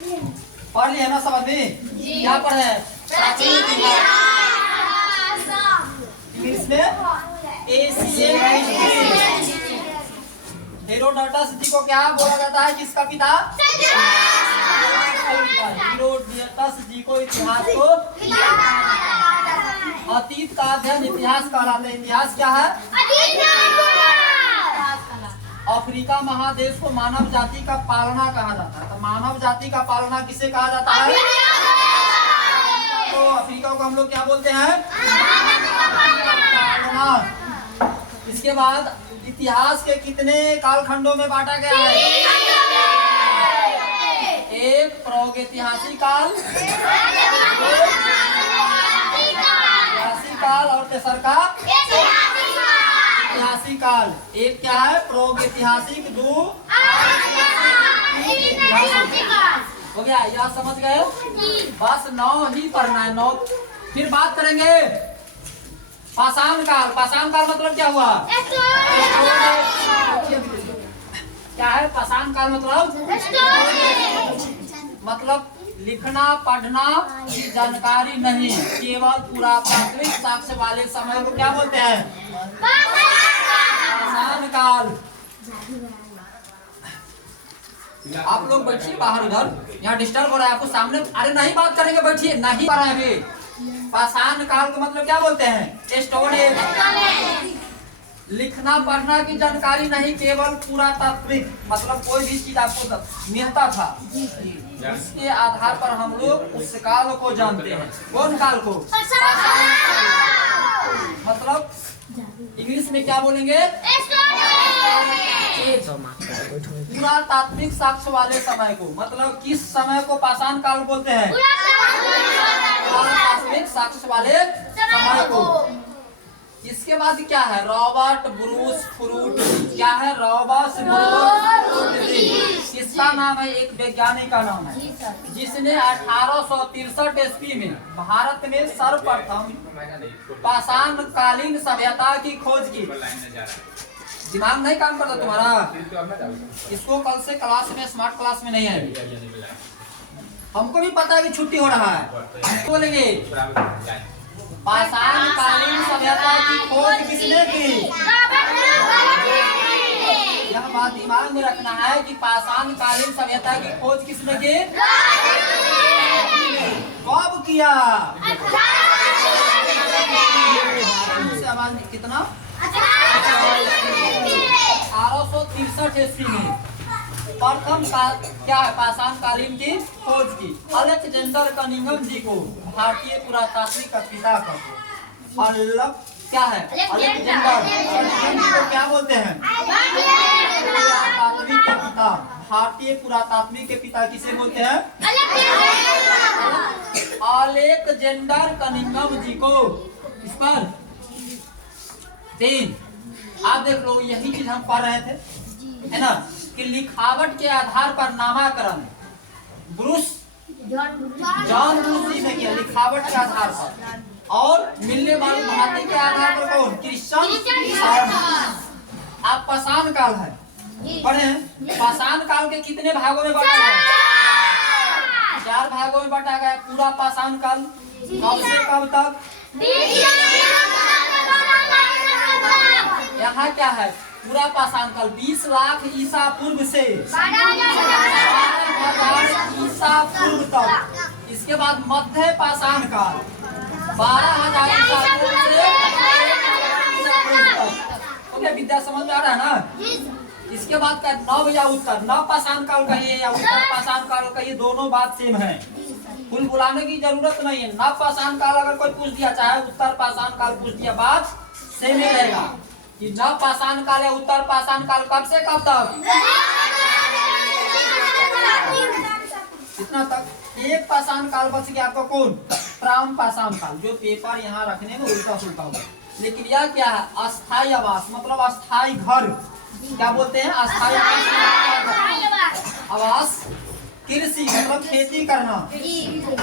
पढ़ लिया ना सब आदमी? क्या पढ़े? इंग्लिश में एशियन हिस्ट्री। हेरोडोटस जी को क्या बोला जाता है? किसका पिता? हेरोडोटस जी को इतिहास को अतीत का अध्ययन इतिहास कहलाता है। इतिहास क्या है? अफ्रीका महादेश को मानव जाति का पालना कहा जाता है। तो मानव जाति का पालना किसे कहा जाता है? तो अफ्रीका को हम लोग क्या बोलते हैं? पालना। इसके बाद इतिहास के कितने कालखंडों में बांटा गया है? एक प्रागैतिहासिक काल, ऐतिहासिक काल और तेसरका ऐतिहासिक काल। एक क्या है? प्रागैतिहासिक, दो हो गया। यह समझ गए? बस 9 ही पढ़ना है, 9। फिर बात करेंगे पाषाण काल। पाषाण काल मतलब क्या हुआ? क्या है पाषाण काल? मतलब लिखना पढ़ना की जानकारी नहीं, केवल पूरा प्राथमिक साक्ष्य वाले समय को क्या बोलते हैं? पाषाण काल। आप लोग बैठिए बाहर, उधर यहाँ डिस्टर्ब हो रहा है आपको सामने। अरे नहीं बात करेंगे, बैठिए। नहीं पढ़ रहे अभी। पाषाण काल को मतलब क्या बोलते हैं? स्टोरेज। लिखना पढ़ना की जानकारी नहीं, केवल पुरातात्विक, मतलब कोई भी चीज आपको मिलता था, उसके आधार पर हम लोग उस काल को जानते हैं। कौन काल को? मतलब इंग्लिश में क्या बोलेंगे? पुरातात्विक साक्ष्य वाले समय को, मतलब किस समय को पाषाण काल बोलते हैं? पुरातात्विक साक्ष्य वाले समय को। इसके बाद क्या है? Robert Bruce fruit. क्या है? Robert Bruce fruit. किसका नाम है? एक वैज्ञानिक का नाम है, जिसने 1863 ईस्वी में भारत में सर्वप्रथम पाषाण कालीन सभ्यता की खोज की। दिमाग नहीं काम करता तुम्हारा? इसको कल से क्लास में, स्मार्ट क्लास में नहीं है। हमको भी पता है कि छुट्टी हो रहा है। बोलेंगे पाषाण कालीन सभ्यता की खोज किसने की? यह बात दिमाग में रखना है कि पाषाण कालीन सभ्यता की खोज किसने की? कब किया? कितना? 1863 ईस्वी में प्रथम क्या है? पाषाण कालीन की खोज की। अलेक्जेंडर कनिंघम जी को भारतीय पुरातात्विक का पिता कहते हैं। और क्या है? अलेक्जेंडर को क्या बोलते हैं? पुरातात्विक के पिता। भारतीय पुरातात्विक के पिता किसे बोलते हैं? अलेक्जेंडर कनिंघम जी को। इस पर 3 आप देख लो, यही चीज हम पढ़ रहे थे, है ना, कि लिखावट के आधार पर नामाकरण जॉन ब्रूस जी ने किया, लिखावट के आधार पर। और मिलने वाली भांति के आधार पर कौन? क्रिश्चियन। आप पाषाण काल है पढ़े हैं? पाषाण काल के कितने भागों में बांटा गया? 4 भागों में बांटा गया पूरा पाषाण काल। कब से कब तक? यहाँ क्या है? पूरा पाषाण काल 20 लाख ईसा पूर्व से 12,000 ईसा पूर्व तक। इसके बाद मध्य पाषाण काल 12,000 ईसा पूर्व से। ओके, विद्या समझ में आ रहा है ना? इसके बाद क्या? नव या उत्तर? नव पाषाण काल कहिए या उत्तर पाषाण काल कहिए, दोनों बात सेम है। कुल बुलाने की जरूरत नहीं है। नव पाषाण काल अगर कोई पूछ दिया, चाहे उत्तर पाषाण काल पूछ दिया, बात सेम ही रहेगा। कि नव पाषाण काल या उत्तर पाषाण काल कब से कब तक? इतना तक। एक पाषाण काल बच गया आपका, कौन? प्राम पाषाण काल, जो पेपर यहाँ रखने में उल्टा सुल्टा होगा। लेकिन यह क्या है? अस्थायी आवास, मतलब अस्थायी घर। क्या बोलते हैं? अस्थायी आवास। कृषि मतलब खेती करना।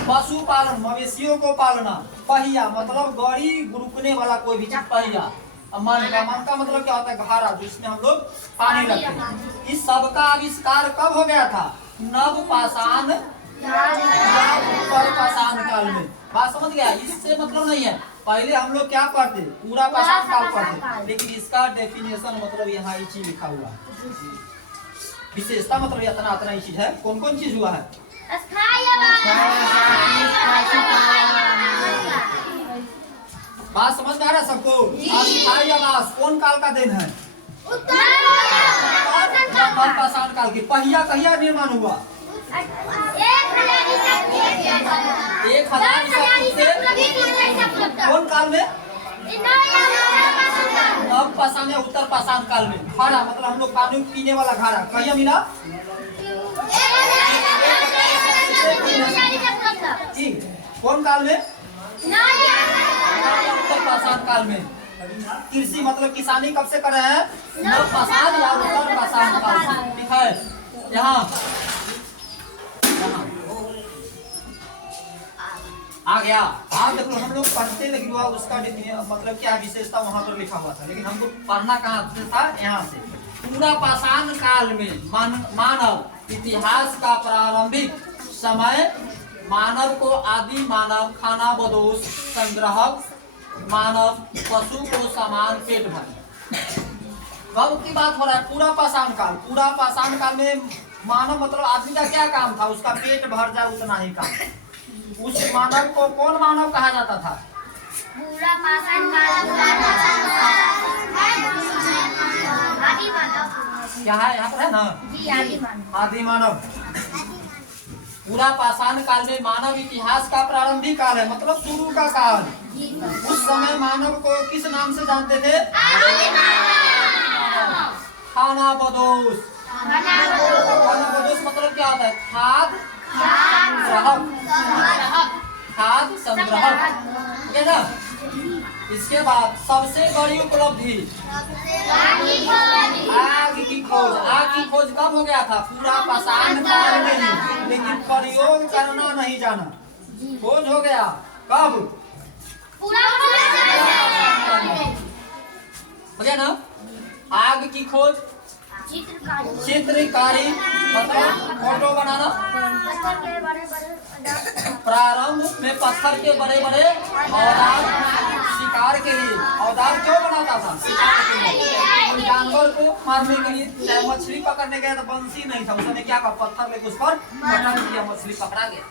पशुपालन, मवेशियों को पालना। पहिया मतलब गाड़ी रुकने वाला कोई भी चीज, पहिया। मन का मतलब क्या होता है? घारा, जिसमें हम लोग पानी रखते हैं। इस सब का आविष्कार कब हो गया था? नव पाषाण बात समझ गया? इससे मतलब नहीं है। पहले हम लोग क्या पढ़ते, पूरा पाषाण काल पढ़ते, लेकिन इसका डेफिनेशन मतलब यहाँ ये चीज लिखा हुआ है। विशेषता मतलब इतना इतना ही चीज है। कौन कौन चीज हुआ है? बात समझ में आ रहा है सबको? अस्थायी आवास कौन काल का देन है? पाषाण काल की। पहिया कहिया निर्माण हुआ? 1000 ईसा पूर्व से कौन काल में? नव पाषाण या उत्तर पाषाण काल में। घड़ा मतलब हम लोग पानी पीने वाला घड़ा कहिया मिला? कौन काल में? उत्तर पाषाण काल में। कृषि मतलब किसानी कब से कर रहे हैं? नव पाषाण या उत्तर पाषाण काल से। ठीक है? यहाँ आ गया। आप देखो हम लोग पढ़ते लेकिन वह उसका मतलब क्या विशेषता वहां पर लिखा हुआ था, लेकिन हमको पढ़ना कहाँ से था? यहाँ से। पूरा पाषाण काल में मानव इतिहास का प्रारंभिक समय मानव को आदि मानव खानाबदोश संग्राहक मानव पशु को समान पेट भर। कब की बात हो रहा है? पूरा पाषाण काल। पूरा पाषाण काल में मानव मतलब आदमी का क्या काम था? उसका पेट भर जाए उतना ही काम। उस मानव को कौन मानव कहा जाता था? पूरा पाषाण काल आदि मानव। क्या है यहाँ पर है ना? आदि मानव। पूरा पाषाण काल में मानव इतिहास का प्रारंभिक काल है, मतलब शुरू का काल। उस समय मानव को किस नाम से जानते थे? खानाबदोश। खानाबदोश मतलब क्या होता है? खाद खाद संग्रहक, ठीक है ना? इसके बाद सबसे बड़ी उपलब्धि आग की खोज। आग की खोज कब हो गया था? पूरा पाषाण काल में ही, लेकिन प्रयोग करना नहीं जाना। खोज हो गया कब? हो गया ना? आग की खोज, चित्रकारी मतलब फोटो बनाना। प्रारंभ में पत्थर के बड़े बड़े औजार शिकार के लिए। औजार क्यों बनाता था? शिकार के लिए। जानवर को मारने के लिए। चाहे मछली पकड़ने गया तो बंसी नहीं था, उसने क्या कहा? पत्थर लेकर उस पर पटक दिया, मछली पकड़ा गया।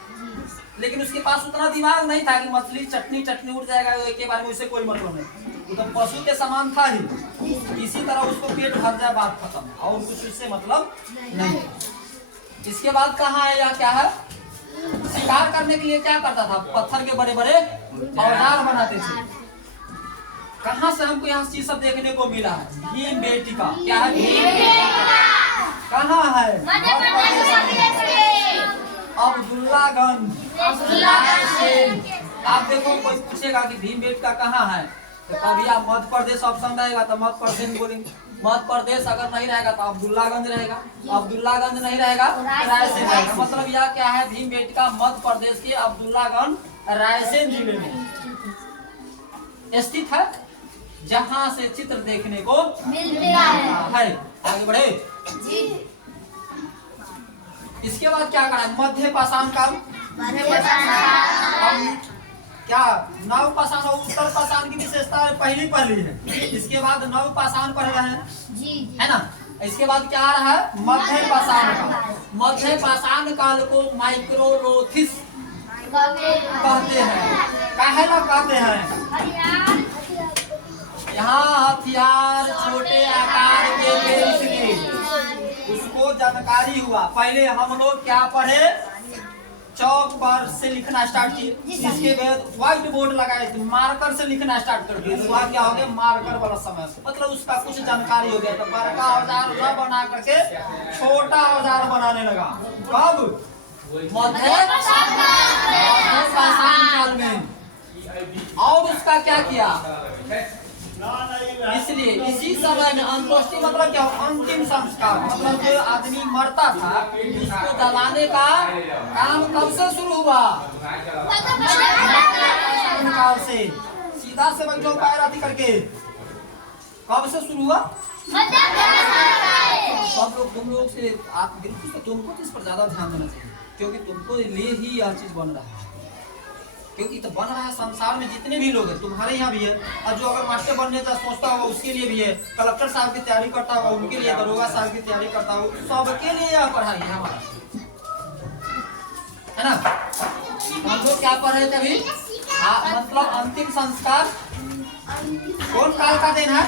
लेकिन उसके पास उतना दिमाग नहीं था कि मछली चटनी उड़ जाएगा के बारे में उसे कोई मतलब नहीं। वो तो पशु के समान था ही, इसी तरह उसको पेट भर जाए बात खत्म, और कुछ उससे मतलब नहीं। इसके बाद कहाँ है? या क्या है? शिकार करने के लिए क्या करता था? पत्थर के बड़े बड़े औजार बनाते थे। कहाँ से हमको यहाँ चीज सब देखने को मिला है? भीमबेटका। क्या है? भीमबेटका कहाँ है? अब्दुल्लागंज। आप देखो कोई पूछेगा कि भीमबेटका कहाँ है, तो कभी आप मध्य प्रदेश ऑप्शन रहेगा तो मध्य प्रदेश बोलेंगे। मध्य प्रदेश अगर नहीं रहेगा तो अब्दुल्लागंज रहेगा। अब्दुल्लागंज नहीं रहेगा तो रायसेन रहेगा। मतलब यह क्या है? भीमबेटका मध्य प्रदेश के अब्दुल्लागंज रायसेन जिले में स्थित है, जहाँ से चित्र देखने को मिलता है। आगे बढ़े। इसके बाद क्या करा? मध्य पाषाण काल। क्या नव पाषाण और उत्तर पाषाण की विशेषता पहली पढ़ ली है। इसके बाद नव पाषाण पढ़ रहे हैं, है ना? इसके बाद क्या आ रहा है? मध्य पाषाण काल। मध्य पाषाण काल को माइक्रोलोथिस कहते हैं। काहे ना कहते हैं? यहाँ हथियार छोटे आकार के थे, इसलिए उसको जानकारी हुआ। पहले हम लोग क्या पढ़े? चौक पर से लिखना स्टार्ट किए। इसके बाद व्हाइट बोर्ड लगाए थे, मार्कर से लिखना स्टार्ट कर दिए। तो क्या हो गया? मार्कर वाला समय, मतलब उसका कुछ जानकारी हो गया। तो बड़ा औजार न बना करके छोटा औजार बनाने लगा। कब? मध्य पाषाण काल में। और उसका क्या किया? इसलिए इसी समय में अंत्येष्टि मतलब क्या? अंतिम संस्कार, मतलब जो आदमी मरता था उसको जलाने का काम कब से शुरू हुआ? काल से। सीधा से बच्चों पैर आदि करके कब से शुरू हुआ? सब लोग तुम लोग से आप बिल्कुल, तो तुमको तो इस पर ज्यादा ध्यान देना चाहिए, क्योंकि तुमको लिए ही यह चीज बन रहा है। क्योंकि तो बन रहा है संसार में जितने भी लोग हैं, तुम्हारे यहाँ भी है, और जो अगर मास्टर बनने का सोचता होगा उसके लिए भी है, कलेक्टर साहब की तैयारी करता होगा उनके लिए, दरोगा साहब की तैयारी करता होगा, सबके लिए यह पढ़ाई है हमारा, है ना। हम लोग क्या पढ़ रहे थे अभी? मतलब अंतिम संस्कार कौन काल का दिन है?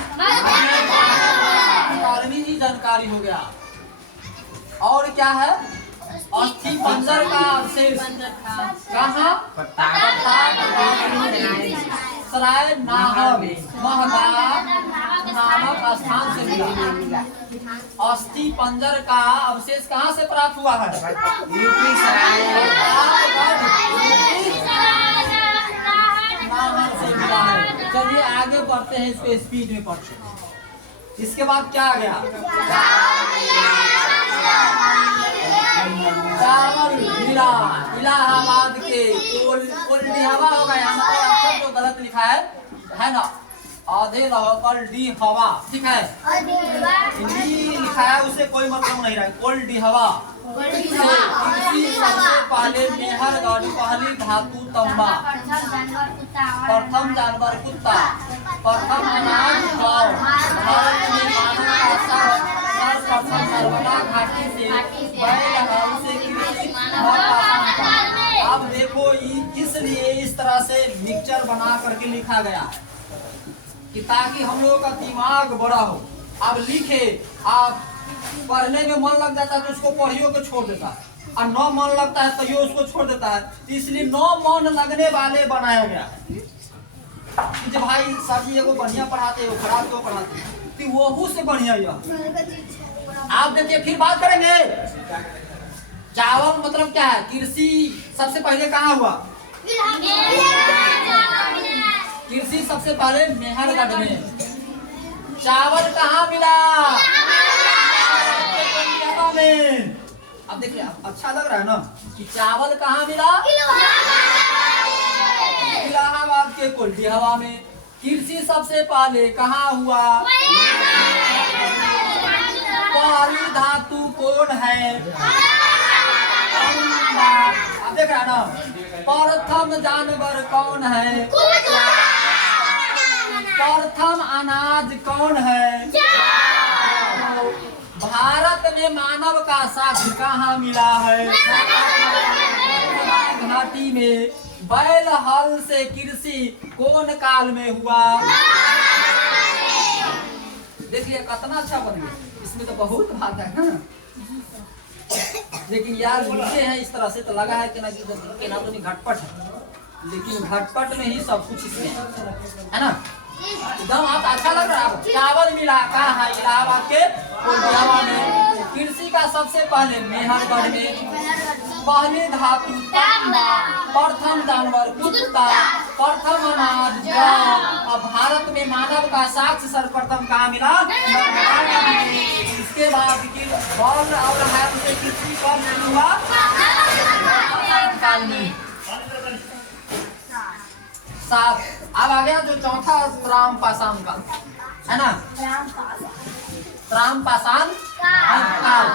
12वीं ही जानकारी हो गया। और क्या है? अस्थि पंजर का अवशेष कहाँ? सराय नाहर महला नामक स्थान से मिला। अस्थि पंजर का अवशेष कहाँ से प्राप्त हुआ है? नाहर से मिला है। चलिए आगे बढ़ते हैं, इसको स्पीड में पढ़ते हैं। इसके बाद क्या आ गया? चावल मिला इलाहाबाद के कोल्डिहवा होगा, यहाँ पर अक्षर जो गलत लिखा है ना, आधे लहकल डी हवा, ठीक है, हिंदी लिखा है उसे कोई मतलब नहीं रहा। कोल्डिहवा सबसे पहले मेहरगढ़, पहली धातु तंबा, प्रथम जानवर कुत्ता, प्रथम अनाज जौ, भारत में मानव का सर्वप्रथम नर्मदा घाटी से बैल हल से कृषि अब देखो इसलिए इस तरह से मिक्सचर बना करके लिखा गया है कि ताकि हम लोगों का दिमाग बड़ा हो। अब लिखे, आप पढ़ने में मन लग जाता है तो उसको पढ़ियो के छोड़ देता है, और न मन लगता है तो ये उसको छोड़ देता है। इसलिए न मन लगने वाले बनाया गया है कि जब भाई सर जी एगो बढ़िया पढ़ाते हो, खराब क्यों पढ़ाते हो, तो वहू से बढ़िया यह। आप देखिए फिर बात करेंगे। चावल मतलब क्या है? कृषि सबसे पहले कहाँ हुआ? कृषि सबसे पहले मेहरगढ़ में। चावल कहाँ मिला? में। अब देखिए अच्छा लग रहा है ना कि चावल कहाँ मिला? इलाहाबाद के कोल्डिहवा में। कृषि सबसे पहले कहाँ हुआ? पहली धातु कौन है? अब देख रहा है ना, प्रथम जानवर कौन है? प्रथम अनाज कौन है? भारत में मानव का साक्ष्य कहाँ मिला है? घाटी में। बैल हल से कृषि कौन काल में हुआ? देखिए कितना अच्छा बन गया, इसमें तो बहुत बात है ना? लेकिन यार लिखे हैं इस तरह से तो लगा है कि ना तो नहीं घटपट है, लेकिन घटपट में ही सब कुछ इसमें है ना। एकदम आप अच्छा लग रहा है। चावल मिला कहाँ है? इलाहाबाद के कोल्डिहवा में। कृषि का सबसे पहले मेहरगढ़ में। पहली धातु तांबा, प्रथम जानवर कुत्ता, प्रथम अनाज जौ। अब भारत में मानव का साक्ष्य सर्वप्रथम कहाँ मिला? इसके बाद बौल और हाथ से कृषि कब शुरू हुआ? काल में। सात। अब आ गया जो चौथा राम पाषाण काल, है ना? राम पाषाण काल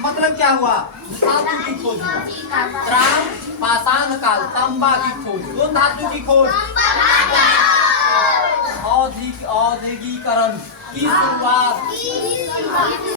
मतलब क्या हुआ? धातु की खोज हुआ। राम पाषाण काल, तांबा की खोज। कौन धातु की खोज? औद्योगिकरण की शुरुआत।